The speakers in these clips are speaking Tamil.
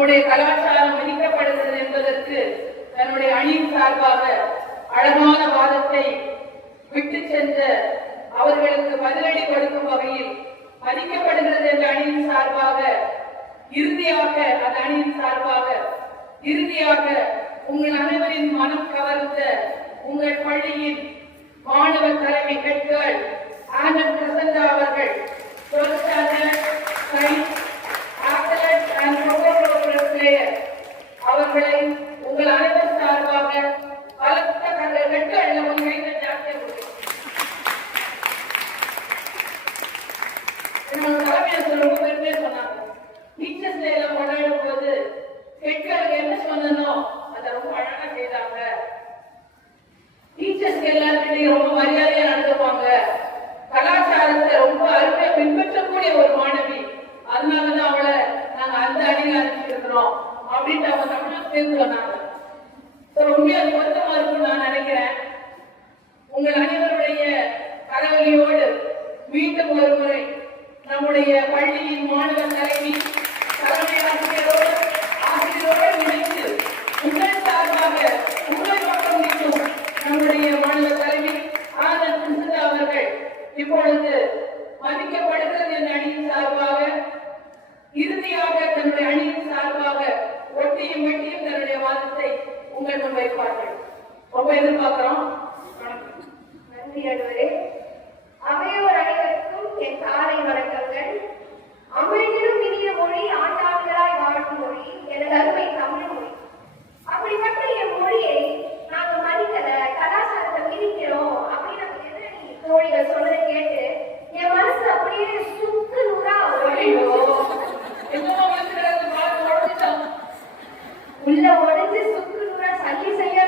நம்முடைய கலாச்சாரம் மதிக்கப்படுகிறது என்பதற்கு தன்னுடைய அணியின் சார்பாக அழகான வாதத்தை விட்டு சென்ற அவர்களுக்கு பதிலடி கொடுக்கும் வகையில் மதிக்கப்படுகிறது என்ற அணியின் சார்பாக இறுதியாக அந்த அணியின் சார்பாக உங்கள் அனைவரின் மனம் கவர்ந்த உங்கள் பள்ளியின் மாணவர் தலைமை ஹெட்கள் ஆனந்த் பிரசந்தா அவர்கள் அவர்களை உங்கள் அனைவர் சார்பாக பலத்த ஹெட்கள் ஒரு கைகள் ஜாஸ்தியாக தலைமையாளர் ரொம்ப பெருமையா சொன்னாங்க. டீச்சர்ஸ் டேல கொண்டாடும் போது ஹெட்களுக்கு என்ன சொன்னனோ அதை ரொம்ப அழகா செய்தாங்க. டீச்சர்ஸ்க்கு எல்லாருக்கிட்டையும் ரொம்ப மரியாதையா நடந்துப்பாங்க. கலாச்சாரத்தை ரொம்ப அருமையா பின்பற்றக்கூடிய ஒரு மாணவி. அதனாலதான் அவளை நாங்க அந்த அணியில் அனுப்பிச்சிருக்கிறோம் அப்படின்ட்டு அவங்க தமிழ் சேர்ந்து சொன்னாங்க. உண்மையா அது பொருத்தமா இருக்கும்னு நான் நினைக்கிறேன். உங்கள் அனைவருடைய கரவலியோடு மீண்டும் ஒரு முறை நம்முடைய பள்ளியின் மாணவர் தலைவி தலைமை ஆசிரியரோடு இணைந்து உங்கள் சார்பாக உங்கள் பக்கம் நிற்கும் நம்முடைய மாணவர் தலைவி ஆனந்த் பிரசந்தா அவர்கள் இப்பொழுது மதிக்கப்படுகிறது என்ற அணியின் சார்பாக இறுதியாக தன்னுடைய அணியின் சார்பாக ஒட்டியும் வெட்டியும் தன்னுடைய வாதத்தை உங்கள் முன் வைப்பார்கள். ரொம்ப எதிர்பார்க்கிறோம். நன்றி நடுவரே. அவையோர் அனைவருக்கும் என் காலை வணக்கங்கள். அமைதியும் இனிய மொழி, ஆண்டாண்டுகளாய் வாழும் மொழி எனது அருமை தமிழ் மொழி. அப்படிப்பட்ட என் மொழியை நாங்க மதிக்கல, கலாச்சாரத்தை மிதிக்கிறோம் அப்படின்னு நம்ம எதிரணி தோழிகள் சொன்னதை கேட்டு என் மனசு அப்படியே சுக்கு நூறா உள்ள உடஞ்சு சுக்கு நூறா சல்லி செய்ய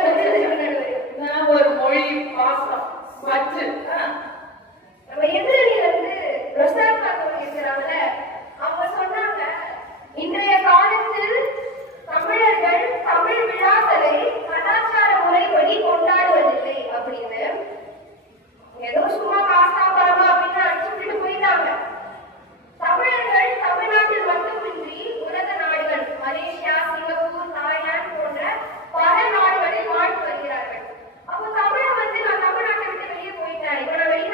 ஒரு மொழி பாசம் பற்று. நம்ம எதிரணி வந்து பிரசாத் இருக்கிறாங்கல்ல, அவங்க சொன்னாங்க இன்றைய காலத்தில் தமிழர்கள் தமிழ் விழாக்களை கலாச்சார முறைப்படி கொண்டாடுவதில்லை அப்படின்னு. ஏதோ சும்மா காசாபரமா அப்படின்னு அடிச்சுட்டு போயிட்டாங்க. தமிழர்கள் தமிழ்நாட்டில் மட்டுமின்றி உலக நாடுகள் மலேசியா, சிங்கப்பூர், தாய்லாந்து போன்ற பல நாடுகளில் வாழ்ந்து வருகிறார்கள். அப்போ தமிழை வந்து நான் தமிழ்நாட்டை விட்டு வெளியே போயிட்டேன், இப்ப நான் வெளியே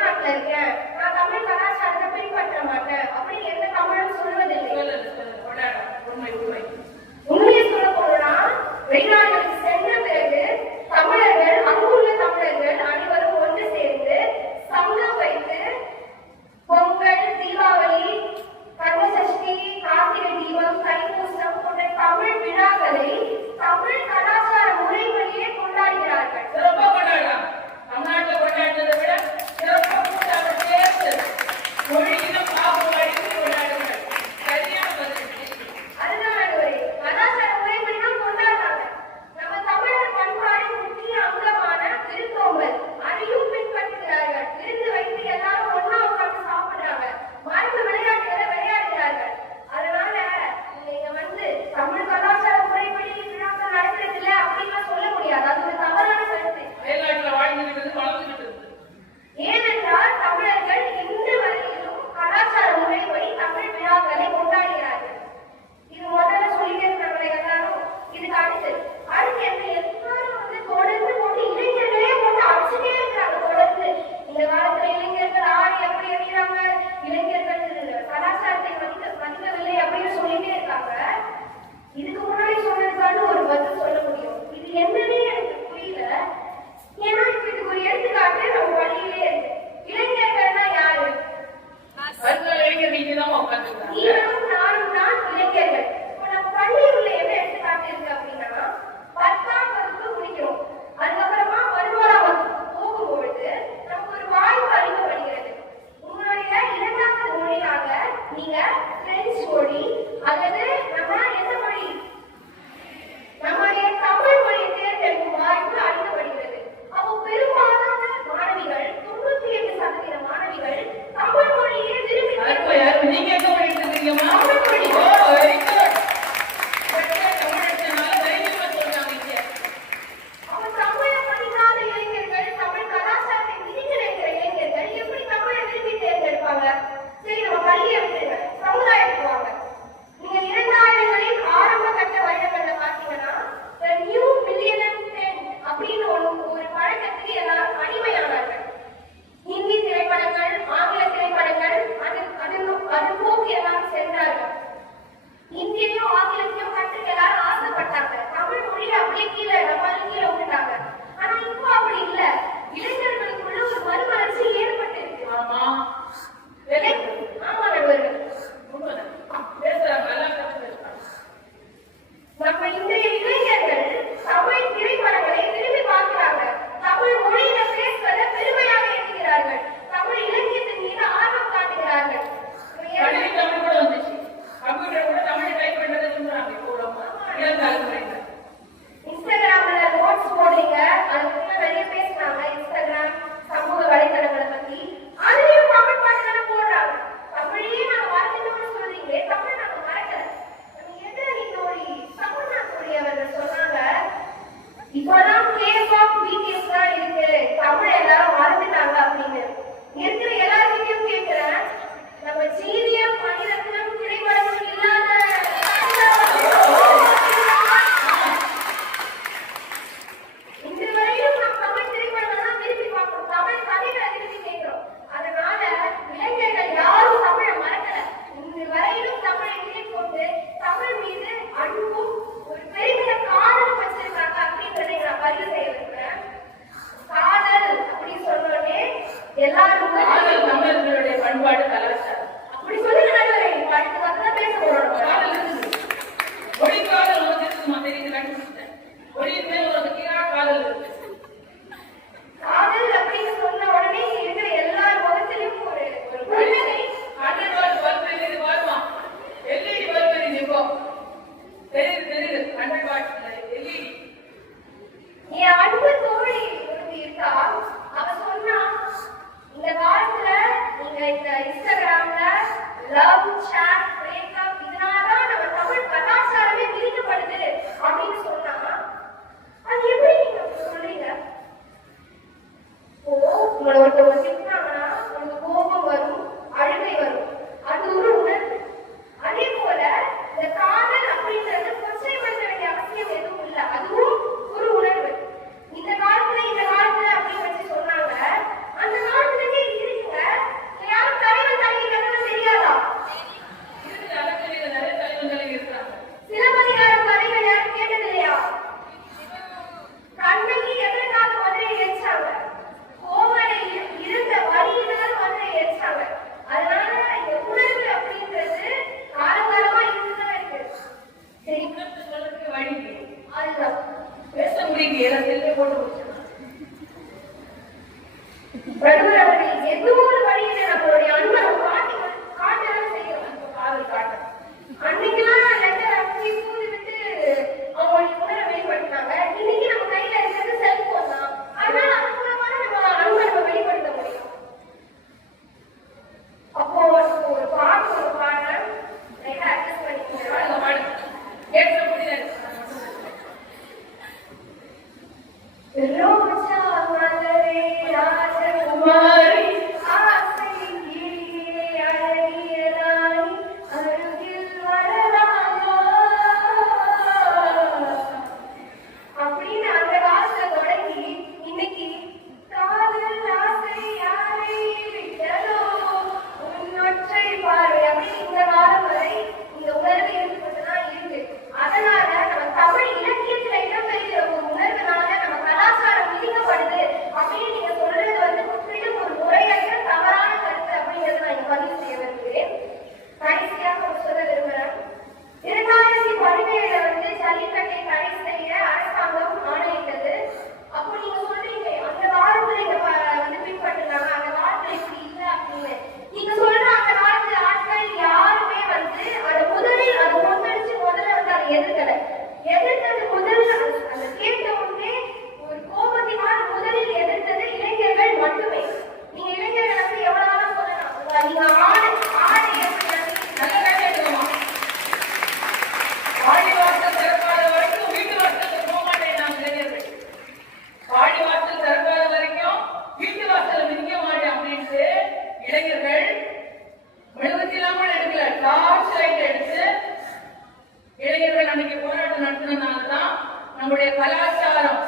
நம்முடைய கலாச்சாரம்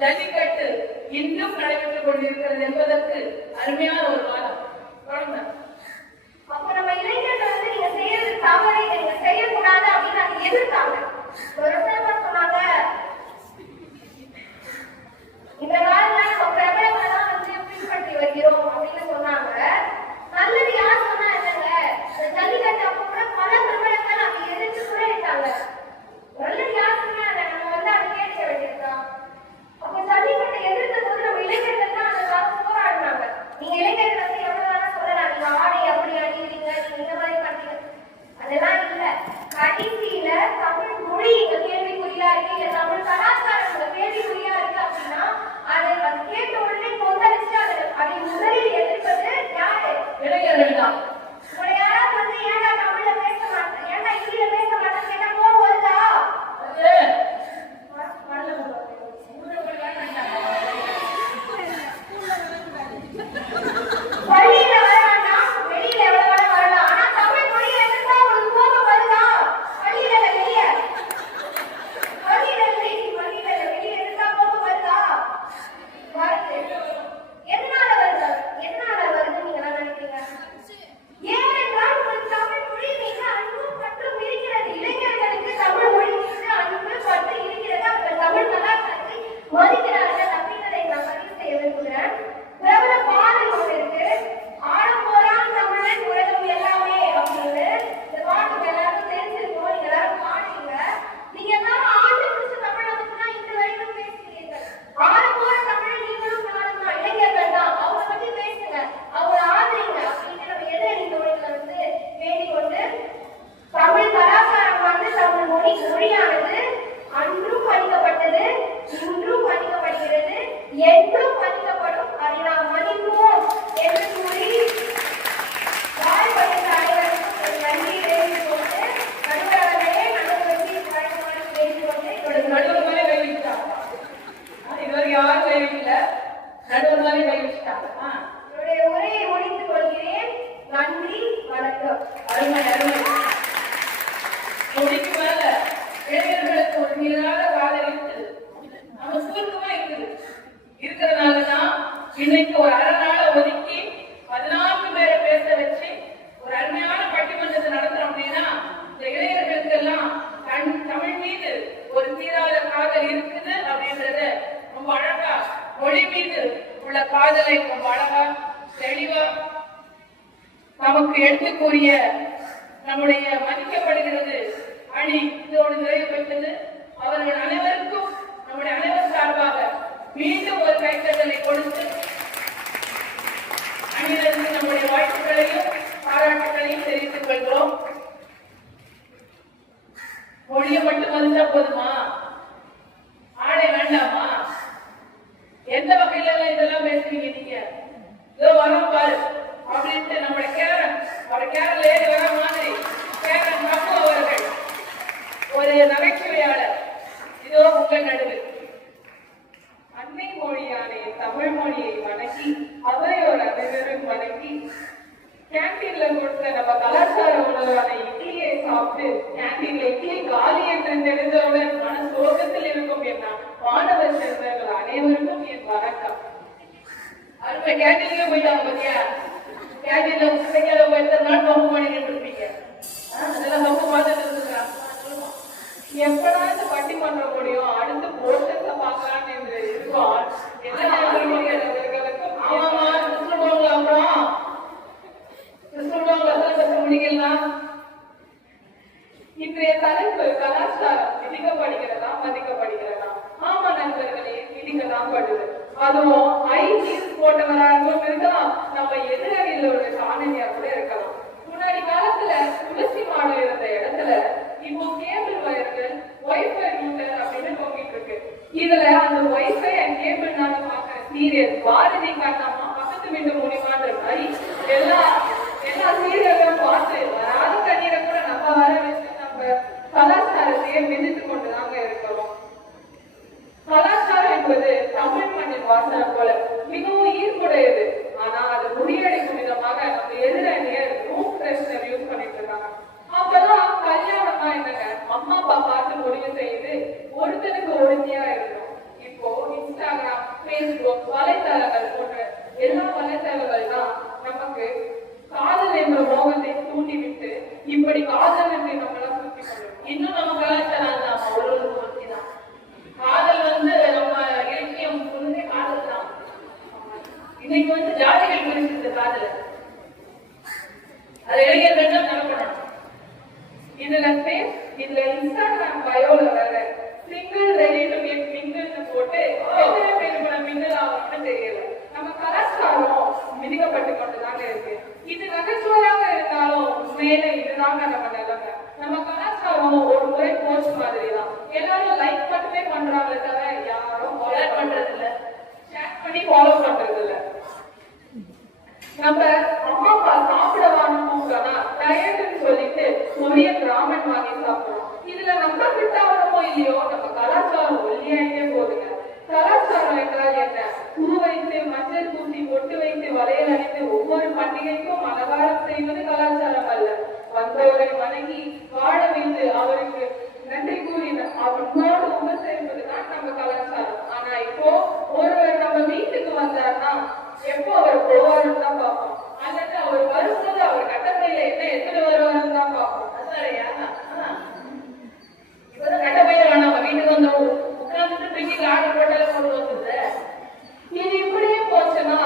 ஜல்லிக்கட்டு இன்னும் நடைபெற்றுக் கொண்டிருக்கிறது என்பதற்கு அருமையான ஒரு காலம். தொடர்ந்து அப்ப நம்ம இளைஞர்கள் வந்து நீங்க செய்யறது தவறை நீங்க செய்யக்கூடாது அப்படின்னு அதை எதிர்த்தாங்க. ஒரு சொன்னாங்க, இந்த காலத்துல நம்ம பிரபலங்களை தான் வந்து பின்பற்றி வருகிறோம் அப்படின்னு சொன்னாங்க. நல்லது யார் சொன்னா என்னங்க, ஜல்லிக்கட்டு அப்ப கூட பல பிரபலங்கள் அதை எதிர்த்து கூட இருக்காங்க. நல்லது யார் சொன்னா நம்ம வந்து அதை கேட்க வேண்டியதுதான். அப்ப ஜல்லிக்கட்டை எதிர்த்த போது நம்ம இளைஞர்கள் தான் அதுக்காக போராடினாங்க. நீங்க இளைஞர்கள் வந்து எவ்வளவு வேணா சொல்லலாம், நீங்க ஆடை அப்படி அணிவீங்க, நீங்க இந்த மாதிரி பண்ணீங்க, அதெல்லாம் இல்ல. கடைசியில தமிழ் மொழி இங்க கேள்விக்குறியா இருக்கு, இல்ல தமிழ் கலாச்சாரம் இங்க கேள்விக்குறியா இருக்கு அப்படின்னா அதை கேட்ட உடனே கொந்தளிச்சு அதை முதலில் எதிர்ப்பது யாரு? இளைஞர்கள் தான். உங்களை யாராவது வந்து ஏன்டா தமிழ்ல பேச மாட்டேன், ஏன்டா இந்தியில பேச மாட்டேன் கேட்டா கோவம் வருதா? பள்ளியில வர வேண்டாம், வெளியில எவ்வளவு வேணா வரலாம், ஆனா தமிழ் மொழியை எதிர்த்தா உங்களுக்கு கோபம் வருதா? பள்ளியில வெளியே வெளியே எதிர்த்தா கோபம் வருதா? வருது. எதனால வருது? எதனால வருது நீங்க எல்லாம் நினைக்கிறீங்க? ஏனென்றால் உங்களுக்கு தமிழ் மொழி மீது அன்பும் பற்றும் இருக்கிறது. இளைஞர்களுக்கு தமிழ் மொழி மீது அன்பு பற்று இருக்கிறது. அவர்கள் தமிழ் கலாச்சாரத்தை மதிக்கிறார்கள் அப்படின்றதை நான் பதிவு செய்ய விரும்புகிறேன். பிரபல பாடல் ஒன்று இருக்கு, ஆழம் போறான் தமிழன் உலகம் எல்லாமே அப்படின்னு. இந்த பாட்டு எல்லாருக்கும் தெரிஞ்சிருக்கும், நீங்க எல்லாரும் பாடுறீங்க. நீங்க எல்லாரும் ஆண்டு முடிச்ச தமிழை பத்தி தான் இன்று வரைக்கும் பேசுகிறீர்கள். ஆழம் போற தமிழன் நீங்களும் நானும் தான், இளைஞர்கள் தான். அவங்க பத்தி பேசுங்க, அவங்க ஆதரிங்க அப்படின்னு நம்ம எதிரணி தோழிகளை வந்து வேண்டிக் கொண்டு, தமிழ் கலாச்சாரமானது தமிழ் மொழியானது அன்றும் பதிக்கப்பட்டது, இன்றும் பதிக்கப்படுகிறது, என்றும் பதிக்கப்படும். அதை நாம் மதிப்போம் என்று கூறி வாழ்வடைந்த அனைவருக்கும் ஒரு நன்றி தெரிவித்துக் கொண்டு, நடுவர்களே நடுவர்களுக்கு வழங்குமாறு தெரிவித்துக் கொண்டு நடுவர் மாதிரி கைவிட்டாங்க. இதுவரை யாரும் கைவிடல, நடுவர் மாதிரி கைவிட்டாங்க. என்னுடைய உரையை முடித்துக் கொள்கிறேன். நன்றி, வணக்கம். அருமை அருமை. மொழிக்கு மேல இளைஞர்களுக்கு ஒரு நீராக காதல் இருக்குது, நம்ம சுருக்கமா இருக்குது. இருக்கிறதுனாலதான் இன்னைக்கு ஒரு அரை நாளை ஒதுக்கி 14 பேரை பேச வச்சு ஒரு அருமையான பட்டிமன்றத்தை நடத்துறோம். அப்படின்னா இந்த இளைஞர்களுக்கு எல்லாம் தமிழ் மீது ஒரு தீராத காதல் இருக்குது அப்படின்றத ரொம்ப அழகா, மொழி மீது உள்ள காதலை ரொம்ப அழகா தெளிவா நமக்கு எடுத்து கூறிய நம்முடைய மதிக்கப்படுகிறது அணி இதோடு நிறைவு பெற்றது. அவர்கள் அனைவருக்கும் நம்முடைய அனைவர் சார்பாக மீண்டும் ஒரு கைத்தட்டலை கொடுத்து அணியினருக்கு நம்முடைய வாழ்த்துக்களையும் பாராட்டுகளையும் தெரிவித்துக் கொள்கிறோம். மொழியை மட்டும் மதிச்சா போதுமா? ஆடை வேண்டாமா? எந்த வகையில இதெல்லாம் பேசுறீங்க நீங்க? இதோ வரோம் பாரு அப்படின்ட்டு நம்முடைய கேரன், அவர் கேரள ஏறி வர மாதிரி கேரன் பிரபு அவர்கள் ஒரு நகைச்சுவையாளர் இதோ உங்கள் நடுவில். அன்னை மொழியான தமிழ் மொழியை வணங்கி அவரையோர் அனைவரும் வணங்கி கேண்டீன்ல கொடுத்த நம்ம கலாச்சார உணவான இட்லியை சாப்பிட்டு கேண்டீன்ல இட்லி காலி என்று தெரிந்தவுடன் மன சோகத்தில் இருக்கும் என் மாணவர் செல்வர்கள் அனைவருக்கும் என் வணக்கம். அருமை. கேண்டீன்லயே போயிட்டாங்க பத்தியா? கேண்டீன்ல எத்தனை நாள் பம்பு பண்ணிட்டு இருப்பீங்க, அதெல்லாம் ரொம்ப பார்த்துட்டு இருந்துக்கிறாங்க. எப்படா இந்த பட்டிமன்றம் முடியும், அடுத்து போர்ஷன்ஸ பாக்கலான்னு இருக்கும். முடிக்கலாம். இன்றைய தலைப்பு கலாச்சாரம் விதிக்கப்படுகிறதா மதிக்கப்படுகிறதா? ஆமா நண்பர்களே, விதிக்கதான் படுது. அதுவும் ஐஸ் போட்டவராகவும் இருக்கலாம், நம்ம எதிரணியில் ஒரு சாதனையா கூட இருக்கலாம். முன்னாடி காலத்துல துளசி மாடு இருந்த இடத்துல இப்போ கேபிள் வயர்கள் வைஃபை ரூட்டர் அப்படின்னு தொங்கிட்டு இருக்கு. இதுல அந்த வைஃபை அண்ட் கேபிள் நாங்க பாக்குற சீரியல் பாரதி காட்டாமா பக்கத்து வீட்டு மூலியமான்ற மாதிரி எல்லா சீரியலும் பார்த்து வராத கண்ணீரை கூட நம்ம வர வச்சு நம்ம கலாச்சாரத்தையே மிதித்து கொண்டுதாங்க இருக்கிறோம். கலாச்சாரம் என்பது தமிழ் மண்ணின் வாசனை போல மிகவும் ஈர்ப்புடையது. ஆனா அது முறியடிக்கும் விதமாக நம்ம எதிரணியர் ரூம் ஃப்ரெஷ்னர் யூஸ் பண்ணிட்டு இருக்காங்க. அப்பெல்லாம் கல்யாணமா என்னங்க அம்மா அப்பா பார்த்து முடிவு செய்து ஒருத்தனுக்கு ஒருத்தியா இருந்தோம். இப்போ இன்ஸ்டாகிராம், பேஸ்புக், வலைத்தளங்கள் போன்ற எல்லா வலைத்தளங்கள் தான் நமக்கு காதல் என்ற மோகத்தை தூண்டிவிட்டு இப்படி காதல் என்று நம்மளாம் சுத்தி கொள்ளும். இன்னும் நம்ம கலாச்சாரம் தான் ஒரு ஒருத்தி தான். காதல் வந்து நம்ம இலக்கியம் புரிஞ்சே காதல் தான். இன்னைக்கு வந்து ஜாதிகள் குறிச்சிருந்த காதல் அது இளைஞர்கள் தான் நடக்கணும். இதுல இன்ஸ்டாகிராம் பயோல வேற சிங்கிள் ரெடி டு கெட் மிங்கிள்னு போட்டு எத்தனை பேர் கூட மிங்கிள் ஆகணும்னு தெரியல. நம்ம கலாச்சாரம் மிதிக்கப்பட்டு கொண்டுதாங்க இருக்கு. இது நகைச்சுவையாக இருந்தாலும் மேல இதுதாங்க நம்ம நிலைமை. நம்ம கலாச்சாரம் ஒரு முறை போஸ்ட் மாதிரி தான். எல்லாரும் லைக் மட்டுமே பண்றாங்களே தவிர யாரும் ஃபாலோ பண்றது இல்ல, ஷேர் பண்ணி ஃபாலோ பண்றது இல்ல. நம்ம அம்மா அப்பா சாப்பிட வாங்கணும்னா டயட்னு சொல்லிட்டு கொரியன் ராமன் வாங்கி சாப்பிடுறோம். இதுல நம்ம ஃபிட் ஆகணுமோ இல்லையோ நம்ம கலாச்சாரம் ஒல்லியாயிட்டே போகுதுங்க. கலாச்சாரம் என்றால் என்ன? பூ வைத்து, மஞ்சள் பூசி, பொட்டு வைத்து, வளையல் அணிந்து ஒவ்வொரு பண்டிகைக்கும் அலங்காரம் செய்வது கலாச்சாரம் அல்ல. வந்தவரை வணங்கி வாழ வைத்து அவருக்கு நன்றி கூறி அவனோடு உபசரிப்பதுதான் நம்ம கலாச்சாரம். ஆனா இப்போ ஒருவர் நம்ம வீட்டுக்கு வந்தார்னா எப்போ அவர் போவாருன்னு தான் பார்ப்போம், அல்லது அவர் வரும்போது அவர் கட்டப்பையில என்ன எடுத்துட்டு வருவாருன்னு தான் பார்ப்போம். அதுதானையா? இப்பதான் கட்டப்பையில வேணாம், வீட்டுக்கு வந்து உட்கார்ந்துட்டு பிரிக்கிங் ஆர்டர் போட்டாலும் கொண்டு வந்துருது. இது இப்படியே போச்சுன்னா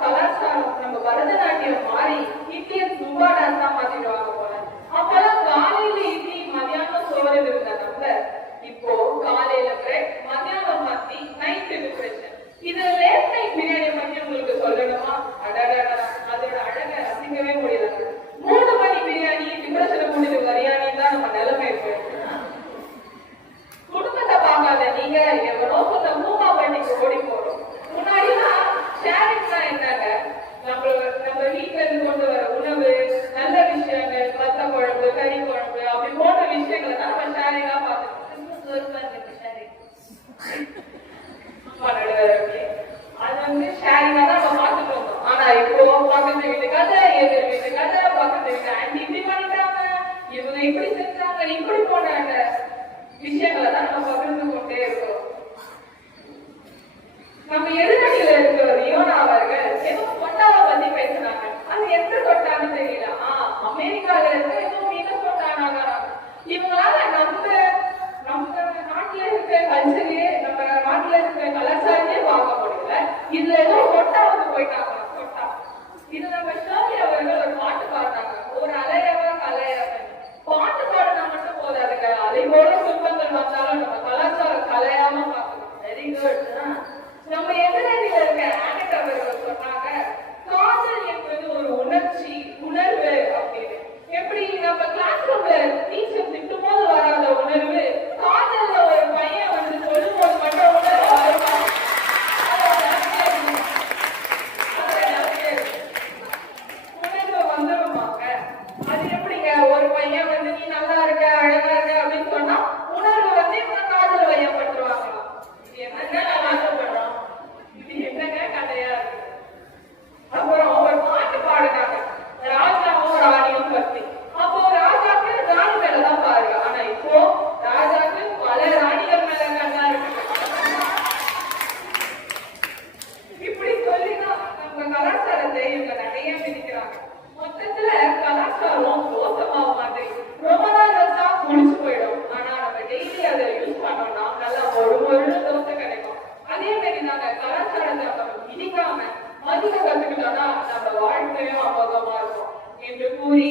கலாச்சாரம் நம்ம பரதநாட்டியம் மாறி இந்தியன் சும்பா டான்ஸா மாத்திடுவாங்க போல. அப்பெல்லாம் காலையில இட்லி, மதியானம் சோறு இருந்த நம்ம இப்போ காலையில பிரெட், மதியானம் மத்தி, நைட்டு டிப்ரெஷன். இது லேட் நைட் பிரியாணி பத்தி உங்களுக்கு சொல்லணுமா? அடடா, அதோட அழகை ரசிக்கவே முடியல. 3 மணி பிரியாணி டிப்ரெஷனை கொண்டு பிரியாணி தான் நம்ம நிலைமை இருக்கு. குடும்பத்தை பார்க்காத நீங்க எவனோ சொன்ன மூமா பண்ணிக்கு ஓடி போறோம். முன்னாடிலாம் ஷேரிங்னா என்னங்க? நம்ம வீட்டுல இருந்து கொண்டு வர உணவு, நல்ல விஷயங்கள், பத்த குழம்பு, கறி குழம்பு அப்படி போன்ற விஷயங்களை தான் நம்ம ஷேரிங்கா பார்த்துக்கோம். அது வந்து ஷேரிங்கா தான் நம்ம பார்த்துட்டு வந்தோம். ஆனா இப்போ பக்கத்து வீட்டு கதை, எதிர் வீட்டு கதை, பக்கத்து வீட்டு ஆண்டி இப்படி பண்ணிட்டாங்க, இவங்க இப்படி செஞ்சாங்க, இப்படி போனாங்க விஷயங்களை தான் நம்ம பகிர்ந்து கொண்டே இருக்கோம். நம்ம எதிரணியில இருக்கிற ரியோனா அவர்கள் ஏதோ கொண்டாவை பத்தி பேசினாங்க. அது எப்படி கொண்டான்னு தெரியல. அமெரிக்கால இருக்க ஏதோ மீன கொண்டானாங்க. இவங்களால நம்ம நாட்டுல இருக்க கல்ச்சரையே, நம்ம நாட்டுல இருக்க கலாச்சாரத்தையே பார்க்க முடியல. இதுல ஏதோ கொட்டாவுக்கு போயிட்டாங்க. கொட்டா இது நம்ம ஷோரி அவர்கள் ஒரு பாட்டு பாடினாங்க, ஒரு அலையவா கலையவன். பாட்டு பாடினா மட்டும் போதாதுங்க, அதை போல துன்பங்கள் வந்தாலும் நம்ம கலாச்சாரம் கலையாம பார்க்கணும். Very good. நம்ம எதிரில இருக்க ஆனட் அவர்கள் சொன்னாங்க, காதல் என்பது ஒரு உணர்ச்சி, உணர்வு அப்படின்னு. எப்படி நம்ம கிளாஸ் ரூம்ல டீச்சர் திட்டும் போது வராத உணர்வு, காதல்ல ஒரு பையன் வந்து சொல்லும் போது மட்டும் உணர்வு வருமா? உணர்வு வந்துருமாங்க. அது எப்படிங்க? ஒரு பையன் வந்து நீ நல்லா இருக்க, அழகா இருக்க அப்படின்னு சொன்னா உணர்வு வந்து இவங்க காதல் வயப்பட்டுருவாங்களா? என்னங்க நான் ஆசைப்படுறோம், இது என்னங்க கதையா இருக்கு? அப்புறம் ஒரு பாட்டு பாடுனாங்க, ராஜாவும் ராணியும் பத்தி. அப்போ ராஜாக்கு ராணி மேலதான் பாருங்க, ஆனா இப்போ ராஜாக்கு பல ராணிகள் மேல கண்ணா இருக்கு. இப்படி சொல்லிதான் நம்ம கலாச்சாரத்தை இவங்க நிறைய பிரிக்கிறாங்க. மொத்தத்துல கலாச்சாரம் தோசமாவு மாதிரி ரொம்ப நாள் வச்சா முடிச்சு போயிடும். ஆனா நம்ம டெய்லி அதை யூஸ் பண்ணோம்னா நல்லா ஒரு தோசை கிடைக்கும். அதே மாதிரி நாங்க கலாச்சாரத்தை நம்ம இடிக்காம மதிக்க கத்துக்கிட்டோம்னா நம்ம வாழ்க்கையும் அமோகமா இருக்கும் என்று கூறி